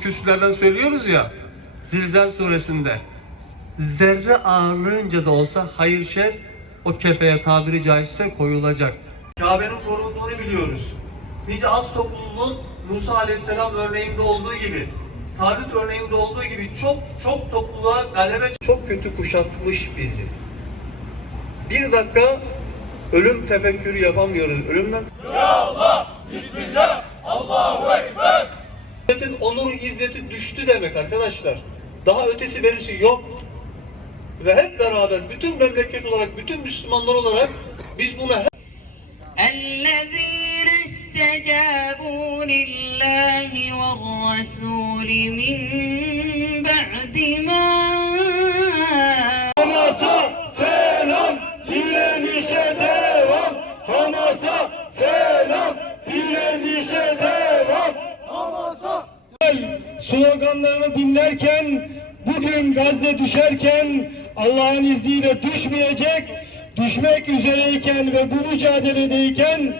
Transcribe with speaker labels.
Speaker 1: kürsülerden söylüyoruz ya. Zilzal suresinde. Zerre ağırlığınca da olsa hayır şer o kefeye tabiri caizse koyulacak. Kabe'nin korunduğunu biliyoruz. Nice az topluluğun Musa Aleyhisselam örneğinde olduğu gibi, Talut örneğinde olduğu gibi çok çok topluluğa galebe çok kötü kuşatmış bizi. Bir dakika ölüm tefekkürü yapamıyoruz. Ölümden Milletin onuru izzeti düştü demek arkadaşlar. Daha ötesi berisi yok. Ve hep beraber bütün memleket olarak, bütün Müslümanlar olarak biz buna hep
Speaker 2: الذين استجابوا لله والرسول من
Speaker 3: sloganlarını dinlerken, bugün Gazze düşerken, Allah'ın izniyle düşmeyecek, düşmek üzereyken ve bu mücadeledeyken,